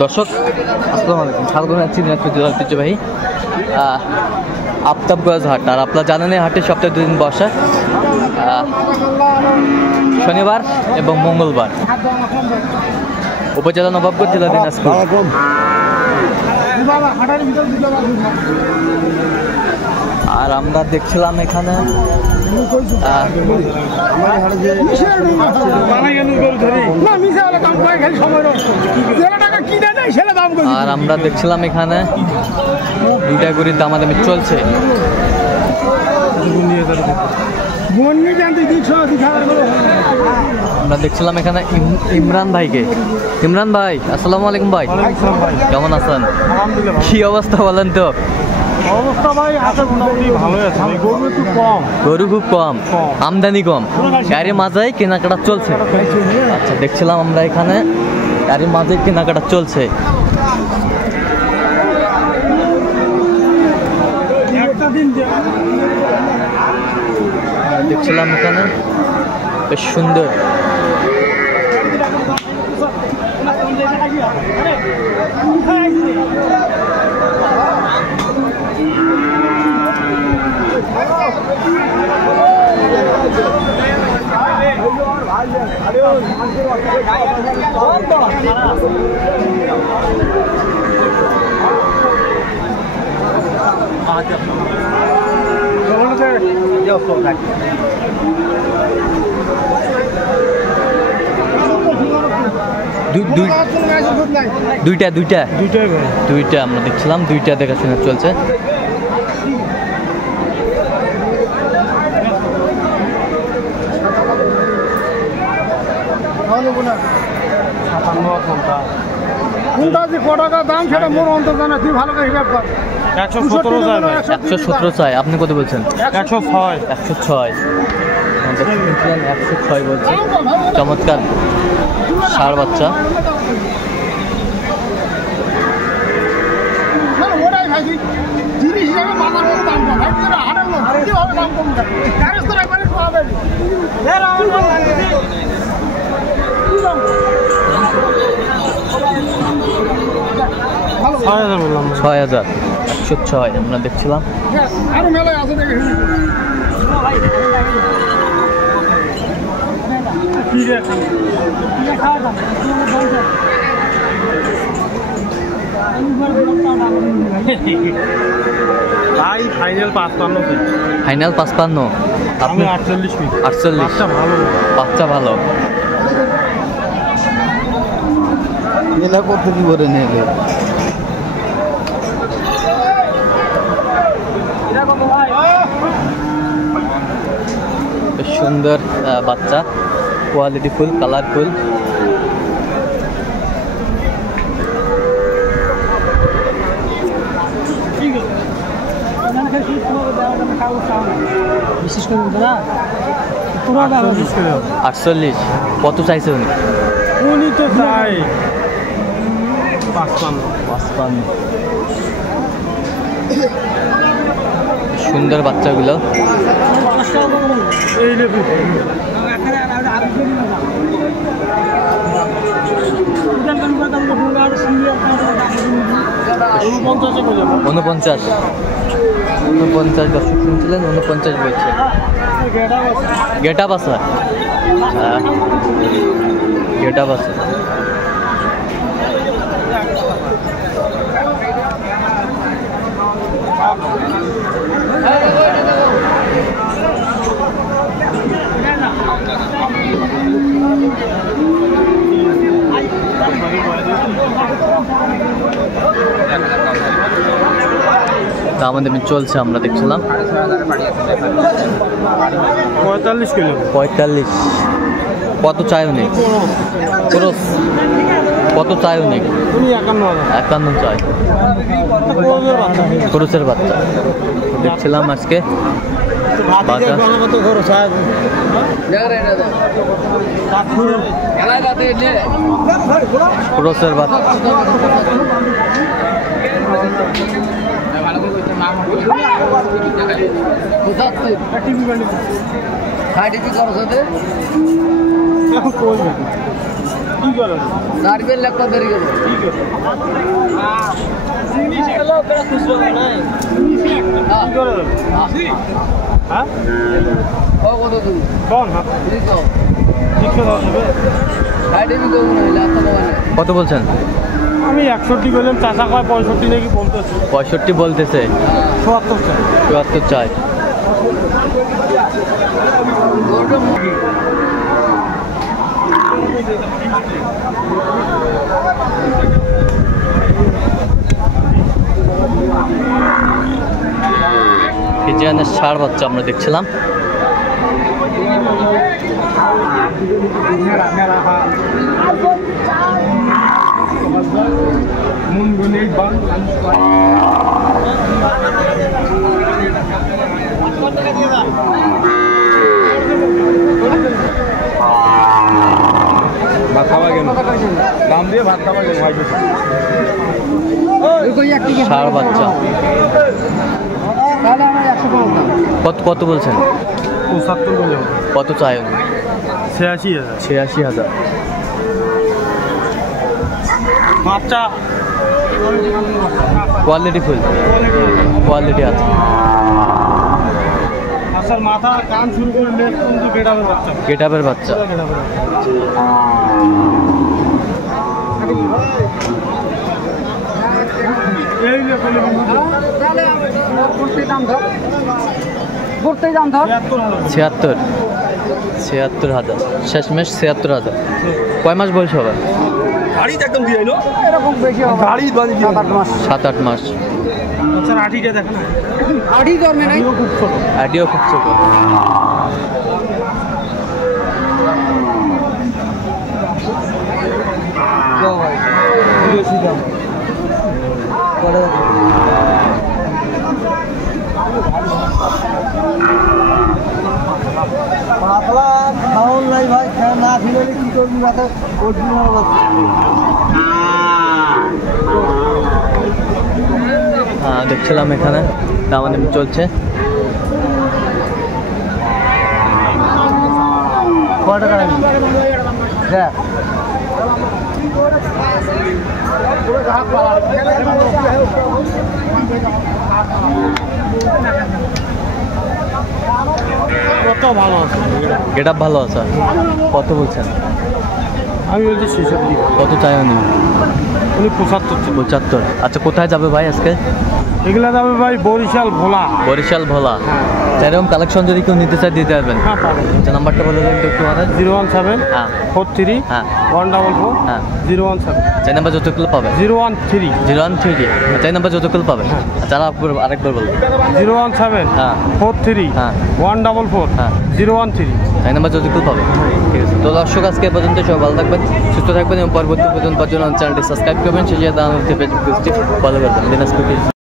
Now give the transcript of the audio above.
দর্শক আসসালামু আলাইকুম, স্বাগত জানাচ্ছি দিনাজপুর জেলার ঐতিহ্যবাহী আফতাবগঞ্জ হাট। আর আপনারা জানেন এই হাটে সপ্তাহে 2 দিন বসে, শনিবার এবং মঙ্গলবার। উপজেলা নবাবগঞ্জ, জেলা দিনাজপুর। আর আমরা দেখছিলাম এখানে আর আমরা দেখছিলাম এখানে দুইটা গরুর দামাদামি চলছে। আমরা দেখছিলাম এখানে ইমরান ভাইকে। ইমরান ভাই, আসসালামু আলাইকুম ভাই, কেমন আছেন? কি অবস্থা বলেন তো? অবস্থা ভাই আছে মোটামুটি ভালোই আছে, গরু একটু কম, গরু খুব কম, আমদানি কম, গাড়ির মাঝে কেনাকাটা চলছে। আচ্ছা, দেখছিলাম আমরা এখানে গাড়ির মাঝে কেনাকাটা চলছে। দেখছিলাম এখানে বেশ সুন্দর দুইটা আমরা দেখছিলাম, দুইটা দেখাশোনা চলছে। কোনটা যে কত টাকা দাম সেটা মোর অন্তর জানা, তুই ভালো করে হিসাব কর। 117 চাই, আপনি কত বলছেন? 106। 106 বলছে। চমৎকার ষাঁড় বাচ্চা। বললাম 6000, 106 আমরা দেখছিলাম। ফাইনাল 55। ফাইনাল 55, আপনি 48। বাচ্চা ভালো মেলা করতে কি করে নিয়ে গেল। বেশ সুন্দর বাচ্চা, কোয়ালিটি ফুল, কালারফুল। বিশেষ করে 48 কত চাইছে উনি? উনি তো চাই 55। সুন্দর বাচ্চাগুলো। ঊনপঞ্চাশ দর্শক শুনছিলেন, 49 বলছে। গেটা বাসা, গেটা বাসা। দামাদামি চলছে, আমরা দেখছিলাম। 45 কত চাই উনি? কত চাই উনি? 51 চাই। খরচের বাচ্চা দেখছিলাম আজকে বাজার। খরচের বাচ্চা কত বলছেন? আমি 61 বললাম, চাচা কয় 65 নাকি বলতেছে। 65 বলতেছে, 74 চাই। ফিজিয়ানের ষাঁড় বাচ্চা আমরা দেখছিলাম। দাম দিয়ে ভাত খাওয়া ষাঁড় বাচ্চা কত কত বলছেন? 75 বলে। কত চাই? 86,000। 86,000। বাচ্চা কোয়ালিটি ফুল, কোয়ালিটি আছে। আচ্ছা, মাথা কান শুরু করে লেফট পর্যন্ত গেটাবের বাচ্চা। গেটাবের বাচ্চা। এই যে বলে তাহলে করতে দাম ধর, করতে দাম ধর 76,000। শেষমেশ 76,000। কয় মাস বয়স হবে? গাড়ি একদম দিয়ে এলো, এরকম বেশি হবে। গাড়ি 7-8 মাস। 7-8 মাস। আচ্ছা, আটিটা দেখো না, আটি ধরবে নাই, খুব ছোট, আটিও খুব ছোট। খাওয়ান নাই ভাই, না খেলে কি করবি? মাথা দেখছিলাম এখানে দামাদামি চলছে। কত টাকা দেখ? কত ভালো আছে, গেটআপ ভালো আছে। কত বলছেন? আমি বলছি 66। কত চাই উনি? 75। আচ্ছা, কোথায় যাবে ভাই আজকে? এগুলা যাবে ভাই বরিশাল ভোলা। বরিশাল ভোলা। সেরকম কালেকশন যদি কেউ নিতে চায় দিতে পারবেন? হ্যাঁ, পাবেন। আচ্ছা, নাম্বারটা বলে দেবেন একটু আমাদের। 017 হ্যাঁ 43 হ্যাঁ 144 হ্যাঁ 017 চাই নাম্বার যতগুলো পাবে। 013 013 চাই নাম্বার যতগুলো পাবে। আচ্ছা, আরেকবার বলুন। 017 হ্যাঁ 43 হ্যাঁ 144 হ্যাঁ 013। চাই নাম্বার যতগুলো পাবে। ঠিক আছে, তো দর্শক আজকে এ পর্যন্ত সব ভালো থাকবেন, সুস্থ থাকবেন এবং পরবর্তী পর্যন্ত চ্যানেলটি সাবস্ক্রাইব করবেন। সেই সাথে ফেসবুক পেজটি ফলো করবেন। দিনাজপুর